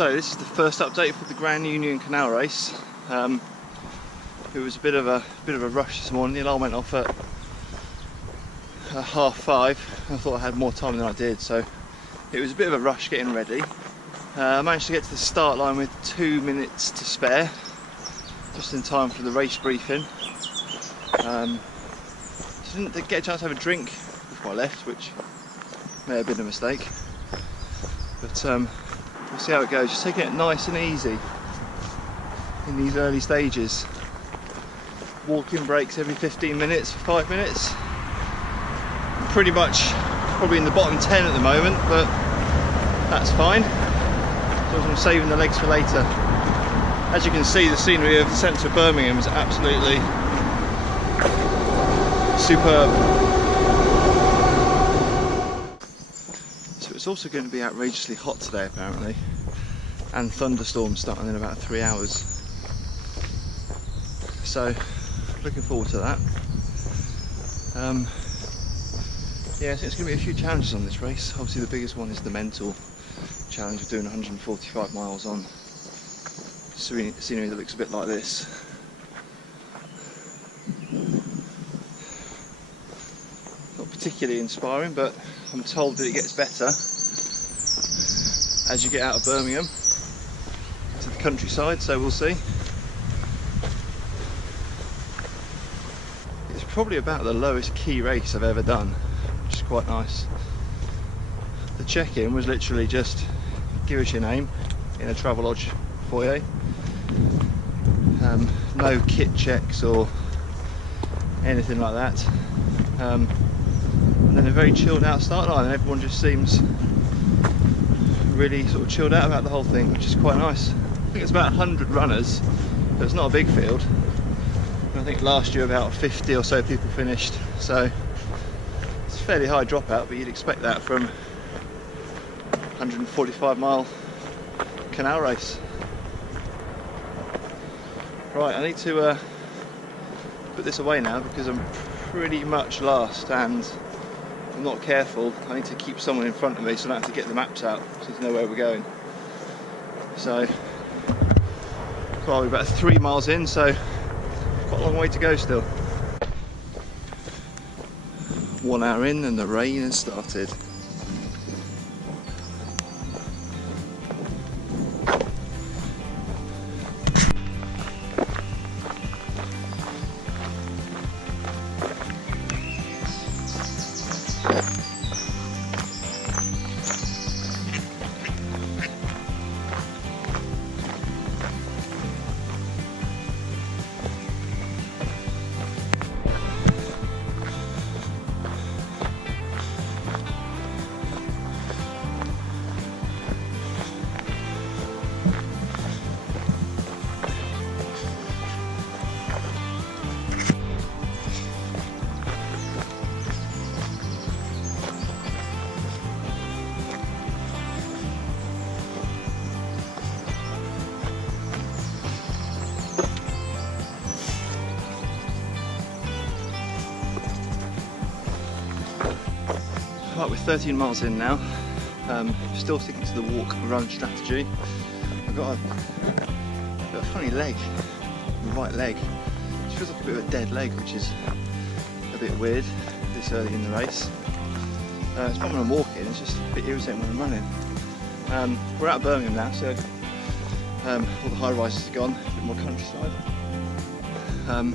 So this is the first update for the Grand Union Canal Race. It was a bit of a rush this morning. The alarm went off at 5:30. I thought I had more time than I did, so it was a bit of a rush getting ready. I managed to get to the start line with 2 minutes to spare, just in time for the race briefing. Didn't get a chance to have a drink before I left, which may have been a mistake. But we'll see how it goes. Just taking it nice and easy in these early stages. Walking breaks every 15 minutes for 5 minutes. I'm pretty much probably in the bottom 10 at the moment, but that's fine. So I'm saving the legs for later. As you can see, the scenery of the centre of Birmingham is absolutely superb. So it's also going to be outrageously hot today apparently, and thunderstorms starting in about 3 hours. So looking forward to that. Yeah, so it's going to be a few challenges on this race. Obviously the biggest one is the mental challenge of doing 145 miles on scenery that looks a bit like this. Not particularly inspiring, but I'm told that it gets better as you get out of Birmingham to the countryside, so we'll see. It's probably about the lowest key race I've ever done, which is quite nice. The check-in was literally just give us your name in a Travelodge foyer. No kit checks or anything like that. And then a very chilled out start line, and everyone just seems really sort of chilled out about the whole thing, which is quite nice. I think it's about 100 runners, but it's not a big field. I think last year about 50 or so people finished, so it's a fairly high dropout, but you'd expect that from 145-mile canal race. Right, I need to put this away now because I'm pretty much last, and if I'm not careful I need to keep someone in front of me so I don't have to get the maps out so to know where we're going. So well, we're about 3 miles in, so quite a long way to go still. 1 hour in and the rain has started. Right, we're 13 miles in now. Still sticking to the walk-run strategy. I've got a funny leg, my right leg. It feels like a bit of a dead leg, which is a bit weird this early in the race. It's not when I'm walking, it's just a bit irritating when I'm running. We're out of Birmingham now, so all the high rises are gone, a bit more countryside. The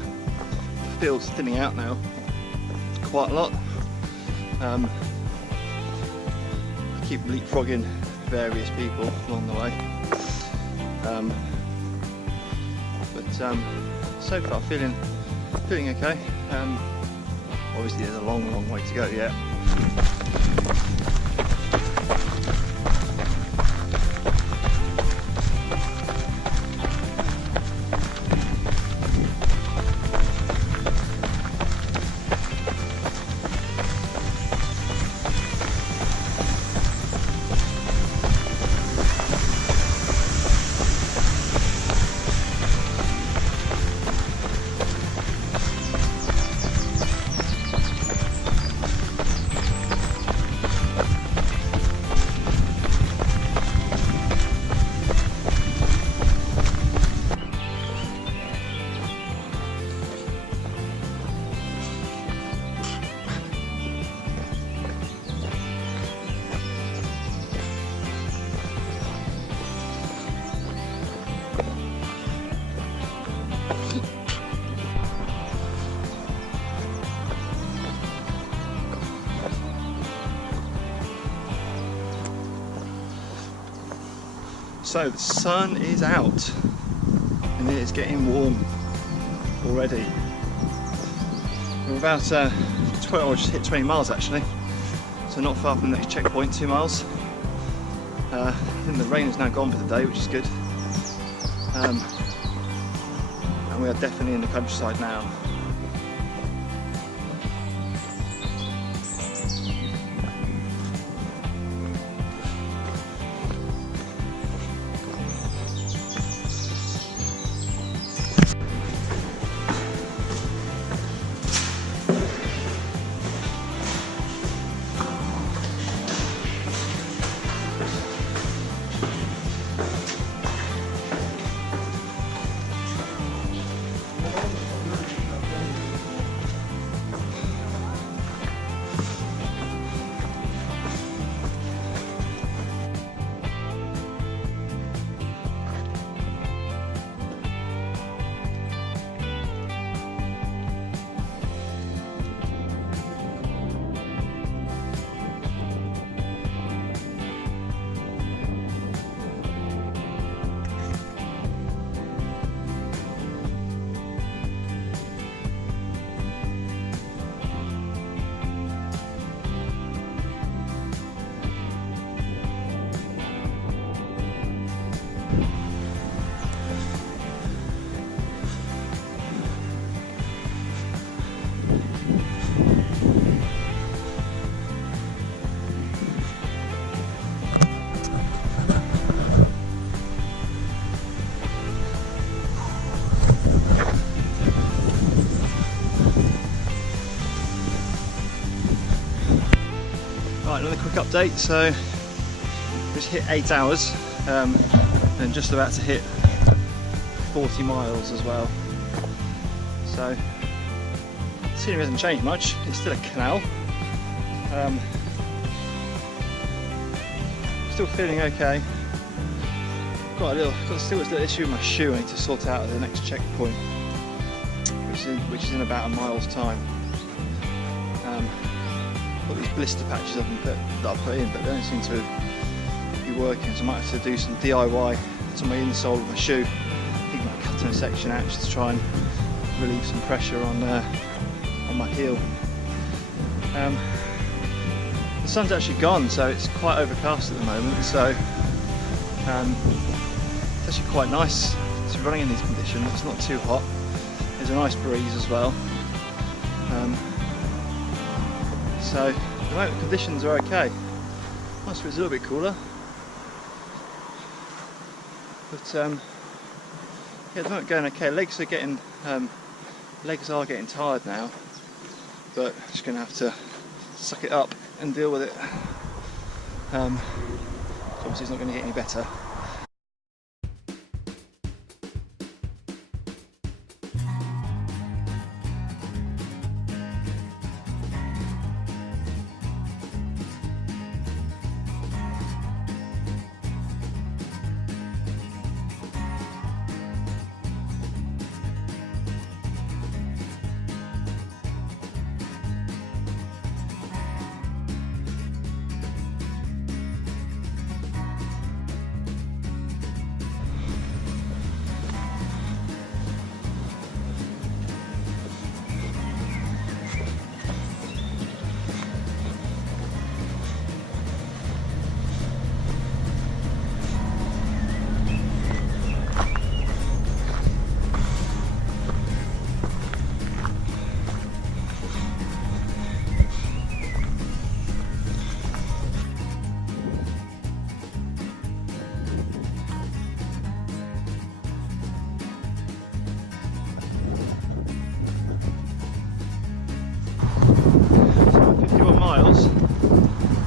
field's thinning out now quite a lot. Keep leapfrogging various people along the way, but so far feeling okay. Obviously there's a long way to go yet. So the sun is out and it is getting warm already. We're about 12, just hit 20 miles actually, so not far from the next checkpoint, 2 miles. I think the rain is now gone for the day, which is good. And we are definitely in the countryside now. Right, another quick update. So just hit 8 hours and just about to hit 40 miles as well. So the scenery hasn't changed much. It's still a canal. Still feeling okay. Still this little issue with my shoe I need to sort out at the next checkpoint, which is in about a mile's time. Got these blister patches that I put in, but they don't seem to be working, so I might have to do some DIY to my insole of my shoe. I think I might cut in a section out just to try and relieve some pressure on my heel. The sun's actually gone, so it's quite overcast at the moment, so it's actually quite nice to be running in these conditions. It's not too hot, there's a nice breeze as well. So at the moment the conditions are okay. Nice, it's a little bit cooler, but yeah, at the moment going okay. Legs are getting tired now, but just going to have to suck it up and deal with it. Obviously it's not going to get any better.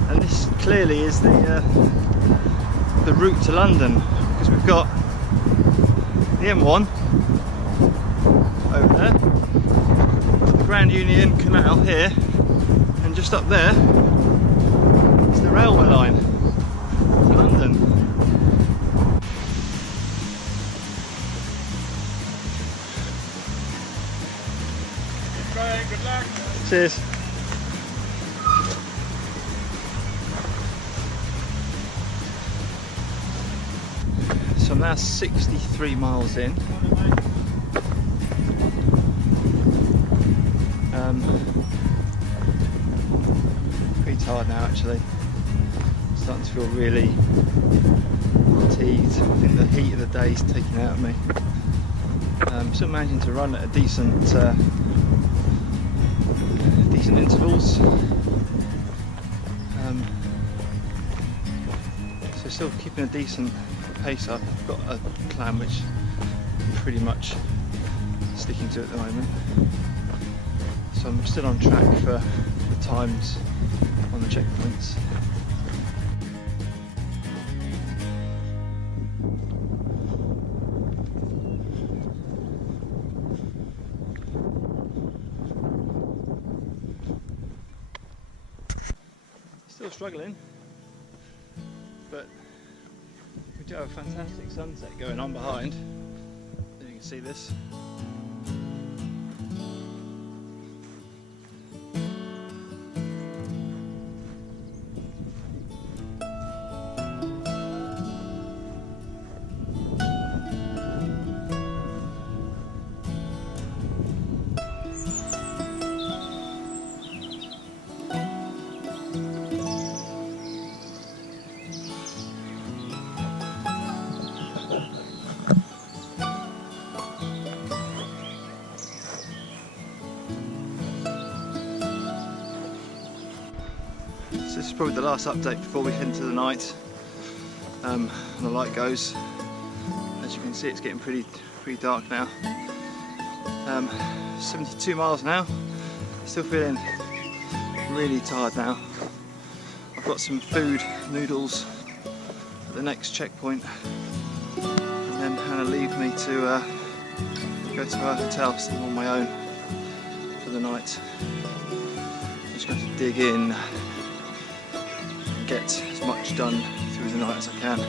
And this clearly is the route to London, because we've got the M1 over there, got the Grand Union Canal here, and just up there is the railway line to London. Keep going, good luck. Cheers. I'm now 63 miles in. Pretty tired now actually. Starting to feel really fatigued. I think the heat of the day is taking out of me. Still managing to run at a decent intervals. So still keeping a decent pace up. I've got a plan which I'm pretty much sticking to at the moment. So I'm still on track for the times on the checkpoints. Still struggling, but we do have a fantastic sunset going on behind. As you can see this. So this is probably the last update before we head into the night. And the light goes. As you can see, it's getting pretty dark now. 72 miles now. Still feeling really tired now. I've got some food, noodles, at the next checkpoint, and then Hannah leave me to go to her hotel, so I'm on my own for the night. I'm just going to dig in, get as much done through the night as I can,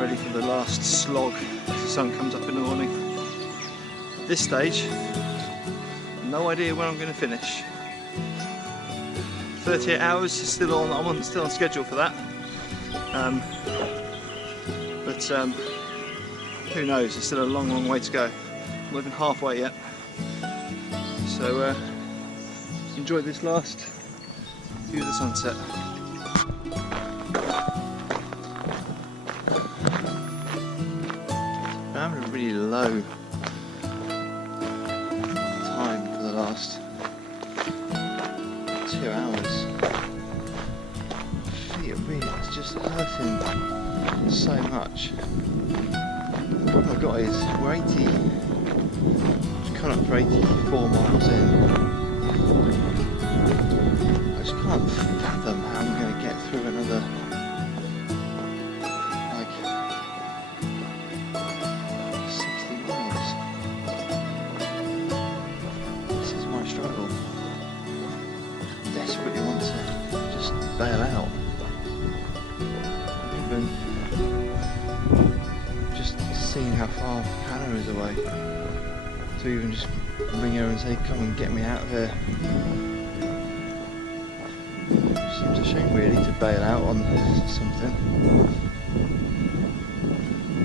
ready for the last slog as the sun comes up in the morning. At this stage, no idea when I'm going to finish. 38 hours is still on. I'm still on schedule for that. But who knows? It's still a long way to go. I'm not even halfway yet. So enjoy this last view of the sunset. I'm having a really low time for the last 2 hours. It's just hurting so much. The problem I've got is we're 80, just come up for 84 miles in. I just can't fathom how I'm going to get through another like 60 miles. This is my struggle. I desperately want to just bail out. Even just seeing how far Hannah is away, to even just ring her and say, come and get me out of here. Seems a shame really to bail out on something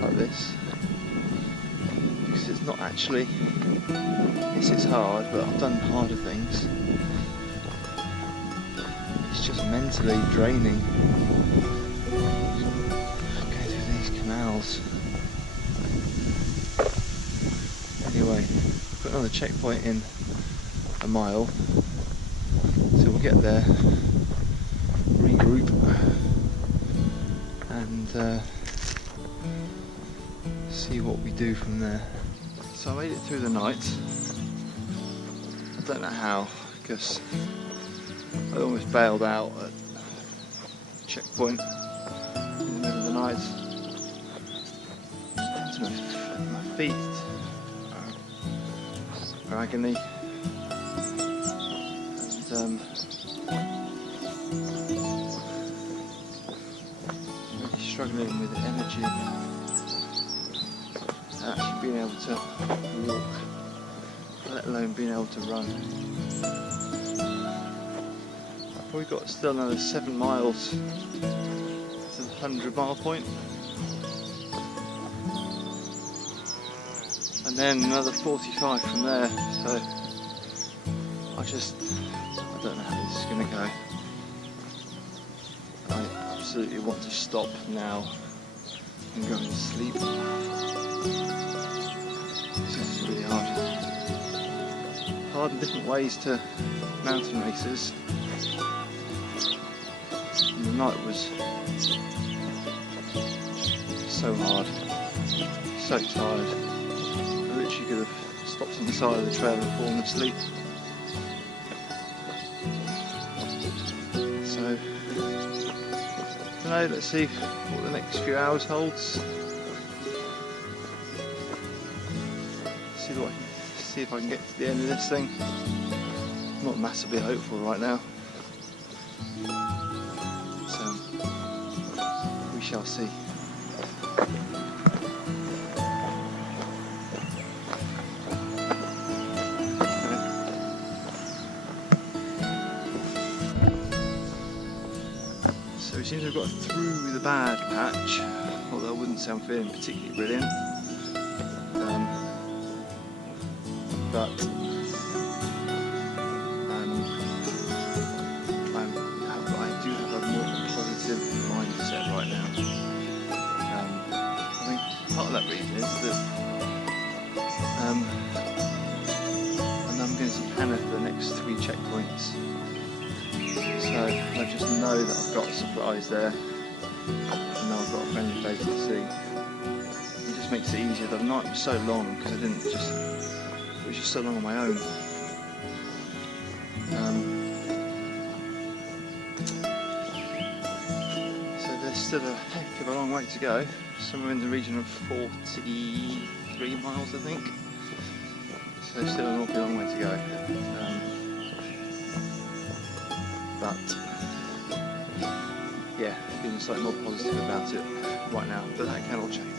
like this, because it's not actually, yes it's hard, but I've done harder things. It's just mentally draining. Going through these canals. Anyway, put another checkpoint in a mile, so we'll get there, regroup, and see what we do from there. So I made it through the night. I don't know how, because I almost bailed out at the checkpoint in the middle of the night. Just down to my feet are agony, and really struggling with energy and actually being able to walk, let alone being able to run. I've probably got still another 7 miles to the 100 mile point. and then another 45 from there. So I don't know how this is going to go. I absolutely want to stop now and go and sleep. This is really hard. Hard in different ways to mountain races. And the night was so hard, so tired. I literally could have stopped on the side of the trail and fallen asleep. So, I don't know, let's see what the next few hours holds. See if I can get to the end of this thing. I'm not massively hopeful right now. So, we shall see. So it seems to have got through the bad patch, although I wouldn't say I'm feeling particularly brilliant. But I do have a more positive mindset right now. I think part of that reason is that and I'm going to see Hannah for the next 3 checkpoints. So I just know that I've got a surprise there, and now I've got a friendly face to see. It just makes it easier. The night was so long because it was just so long on my own. So there's still a heck of a long way to go, somewhere in the region of 43 miles I think. So still an awfully long way to go. But yeah, feeling slightly more positive about it right now, but that can all change.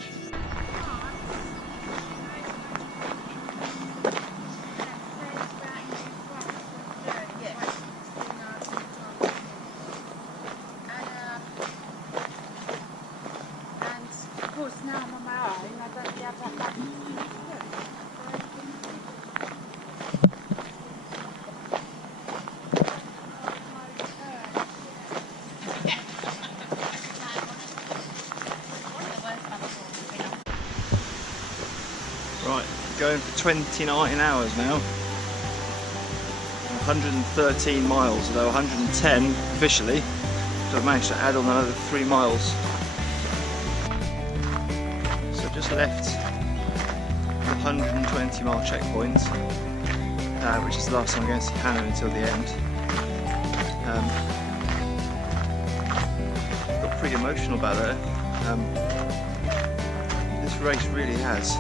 Right, going for 29 hours now. 113 miles, although 110 officially. So I've managed to add on another 3 miles. So just left the 120 mile checkpoint, which is the last time I'm going to see Hannah until the end. Got pretty emotional about it. This race really has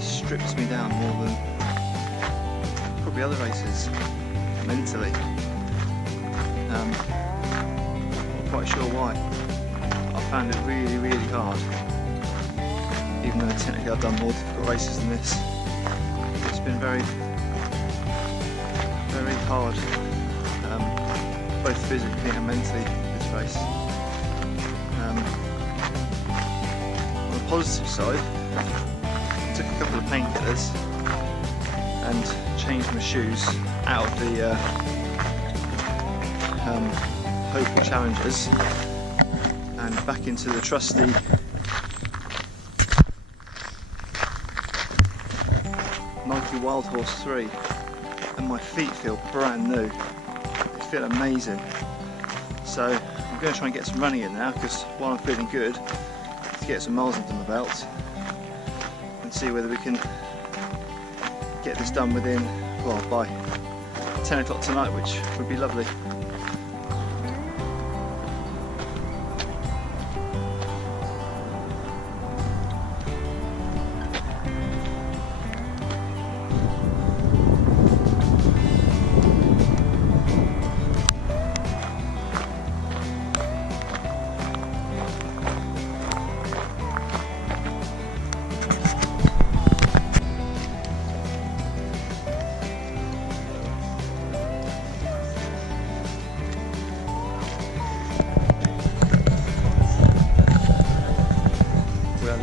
strips me down more than probably other races mentally. Not quite sure why. I found it really, really hard. Even though technically I've done more difficult races than this. It's been very, very hard, both physically and mentally, this race. On the positive side, I took a couple of painkillers and changed my shoes out of the Hopeful Challengers and back into the trusty Nike Wild Horse 3, and my feet feel brand new. They feel amazing. So I'm going to try and get some running in now, because while I'm feeling good, to get some miles under my belt and see whether we can get this done within, well, by 10 o'clock tonight, which would be lovely.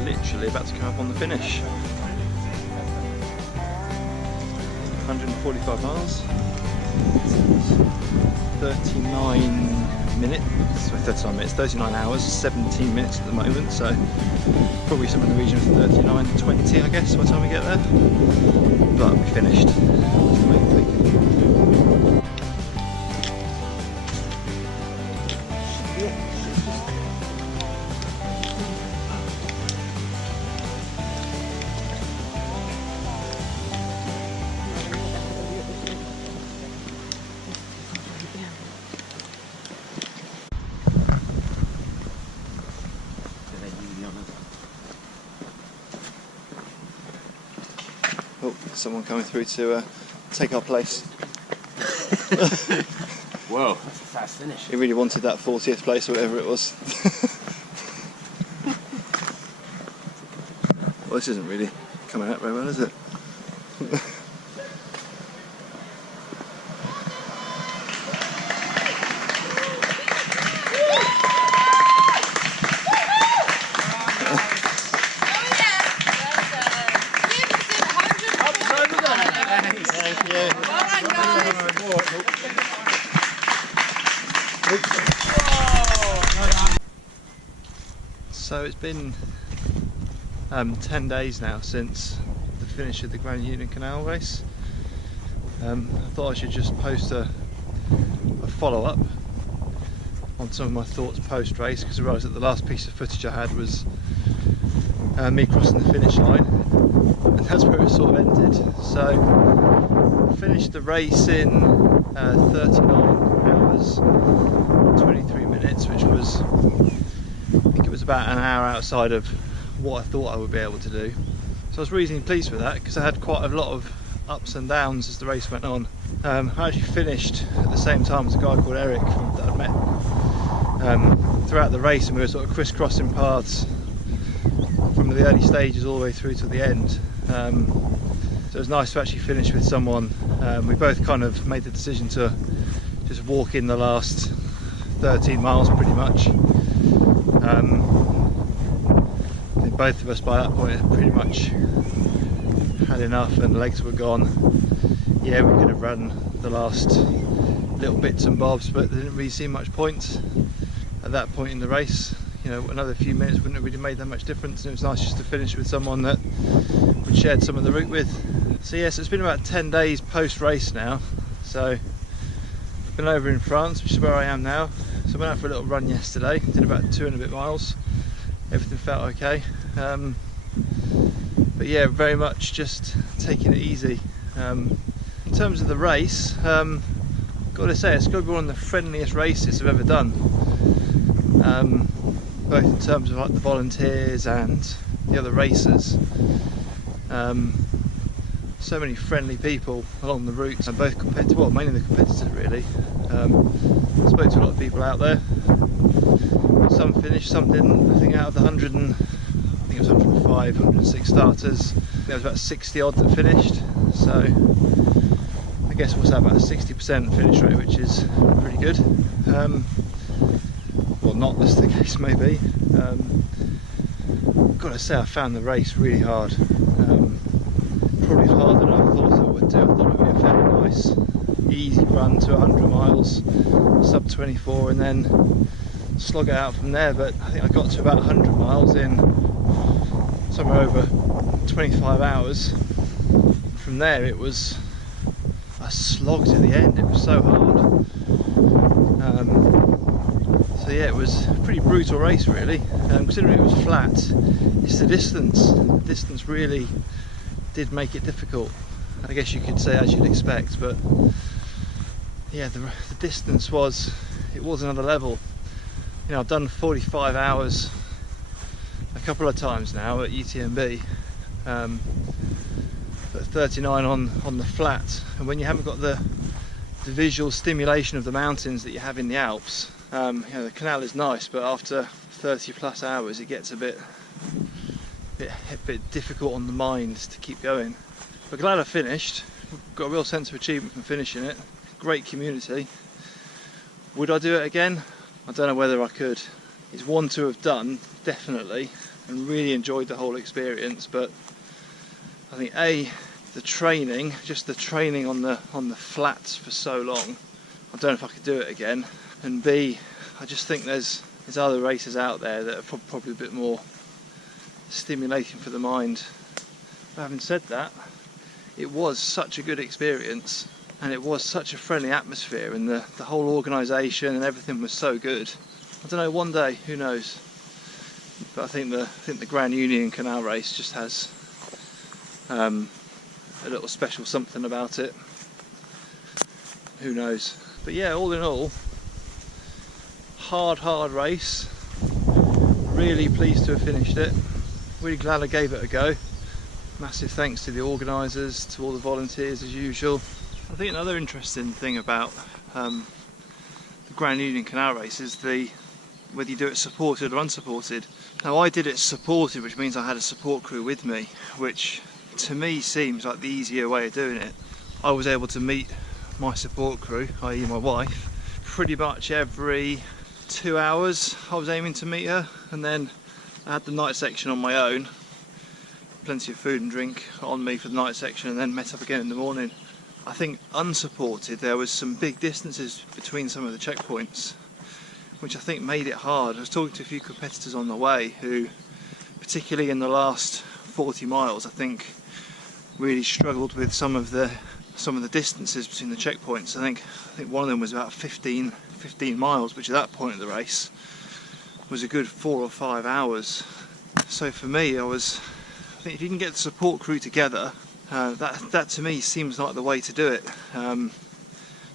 Literally about to come up on the finish. 145 miles, 39 minutes, 39 hours, 17 minutes at the moment, so probably somewhere in the region of 39:20 I guess by the time we get there, but we finished, that's the main thing. Oh, someone coming through to take our place. Whoa, that's a fast finish. He really wanted that 40th place or whatever it was. Well, this isn't really coming out very well, is it? So it's been 10 days now since the finish of the Grand Union Canal Race. I thought I should just post a follow-up on some of my thoughts post-race, because I realised that the last piece of footage I had was me crossing the finish line, and that's where it sort of ended. So I finished the race in 39 hours 23 minutes, which was, I think it was about an hour outside of what I thought I would be able to do. So I was reasonably pleased with that, because I had quite a lot of ups and downs as the race went on. I actually finished at the same time as a guy called Eric that I'd met throughout the race, and we were sort of crisscrossing paths from the early stages all the way through to the end. So it was nice to actually finish with someone. We both kind of made the decision to just walk in the last 13 miles pretty much. I think both of us by that point had pretty much had enough and the legs were gone. Yeah, we could have run the last little bits and bobs, but there didn't really seem much point at that point in the race. You know, another few minutes wouldn't have really made that much difference, and it was nice just to finish with someone that we'd shared some of the route with. So yes, it's been about 10 days post-race now. So I've been over in France, which is where I am now. So I went out for a little run yesterday, did about 2 and a bit miles. Everything felt okay. But yeah, very much just taking it easy. In terms of the race, got to say, it's got to be one of the friendliest races I've ever done. Both in terms of like the volunteers and the other racers. So many friendly people along the route, and both competitors, well, mainly the competitors really. I spoke to a lot of people out there. Some finished, some didn't. I think out of the 100 and, I think it was 105, 106 starters, there was about 60 odd that finished. So I guess what's that, about a 60% finish rate, which is pretty good. Well, not that's the case maybe. Got to say, I found the race really hard. Probably harder than I thought it would do. I thought it would be a fairly nice, easy run to 100 miles, sub 24, and then slog it out from there. But I think I got to about 100 miles in somewhere over 25 hours. From there, it was a slog to the end. It was so hard. So yeah, it was a pretty brutal race really. Considering it was flat, it's the distance. The distance really did make it difficult. I guess you could say, as you'd expect, but yeah, the distance was another level. You know, I've done 45 hours a couple of times now at UTMB, but 39 on the flat, and when you haven't got the visual stimulation of the mountains that you have in the Alps, you know, the canal is nice, but after 30 plus hours it gets a bit difficult on the mind to keep going. But glad I finished. Got a real sense of achievement from finishing it. Great community. Would I do it again? I don't know whether I could. It's one to have done, definitely, and really enjoyed the whole experience, but I think A, the training, just the training on the flats for so long, I don't know if I could do it again. And B, I just think there's other races out there that are probably a bit more stimulating for the mind. But having said that, it was such a good experience, and it was such a friendly atmosphere, and the whole organisation and everything was so good. I don't know, one day, who knows? But I think the Grand Union Canal Race just has a little special something about it. Who knows? But yeah, all in all, hard race. Really pleased to have finished it. Really glad I gave it a go. Massive thanks to the organisers, to all the volunteers as usual. I think another interesting thing about the Grand Union Canal Race is whether you do it supported or unsupported. Now I did it supported, which means I had a support crew with me, which to me seems like the easier way of doing it. I was able to meet my support crew, i.e. my wife, pretty much every 2 hours I was aiming to meet her, and then I had the night section on my own, plenty of food and drink on me for the night section, and then met up again in the morning. I think unsupported, there was some big distances between some of the checkpoints, which I think made it hard. I was talking to a few competitors on the way who, particularly in the last 40 miles, I think really struggled with some of the distances between the checkpoints. I think one of them was about 15 miles, which at that point of the race was a good 4 or 5 hours. So for me, I think if you can get the support crew together, that to me seems like the way to do it.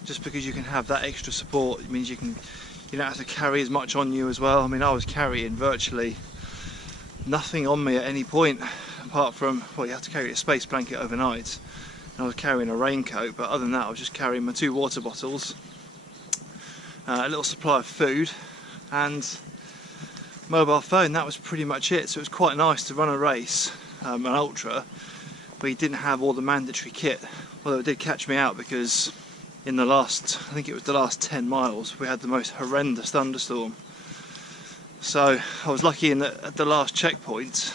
Just because you can have that extra support, it means you don't have to carry as much on you as well. I mean, I was carrying virtually nothing on me at any point, apart from, well, you have to carry a space blanket overnight, and I was carrying a raincoat, but other than that I was just carrying my 2 water bottles, a little supply of food, and mobile phone. That was pretty much it. So it was quite nice to run a race, an ultra, where you didn't have all the mandatory kit. Although it did catch me out, because in the last, I think it was the last 10 miles, we had the most horrendous thunderstorm. So I was lucky in that at the last checkpoint,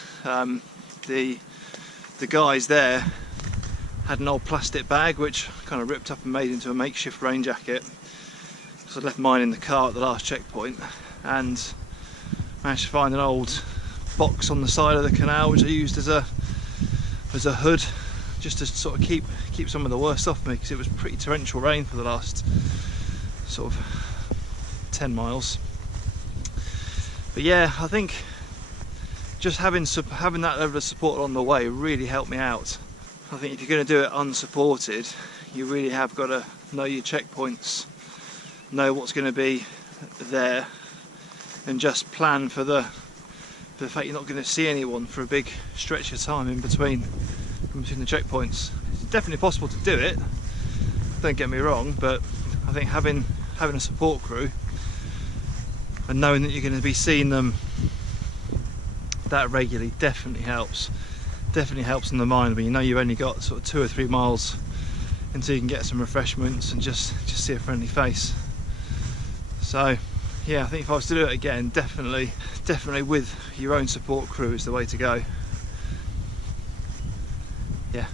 the guys there had an old plastic bag which kind of ripped up and made into a makeshift rain jacket. So I left mine in the car at the last checkpoint, and managed to find an old box on the side of the canal which I used as a hood, just to sort of keep some of the worst off me, because it was pretty torrential rain for the last sort of 10 miles. But yeah, I think just having that level of support on the way really helped me out. I think if you're going to do it unsupported, you really have got to know your checkpoints, know what's going to be there, and just plan for the fact you're not going to see anyone for a big stretch of time in between the checkpoints. It's definitely possible to do it, don't get me wrong, but I think having a support crew and knowing that you're going to be seeing them that regularly definitely helps in the mind, when you know you've only got sort of 2 or 3 miles until you can get some refreshments and just see a friendly face. So yeah, I think if I was to do it again, definitely with your own support crew is the way to go. Yeah.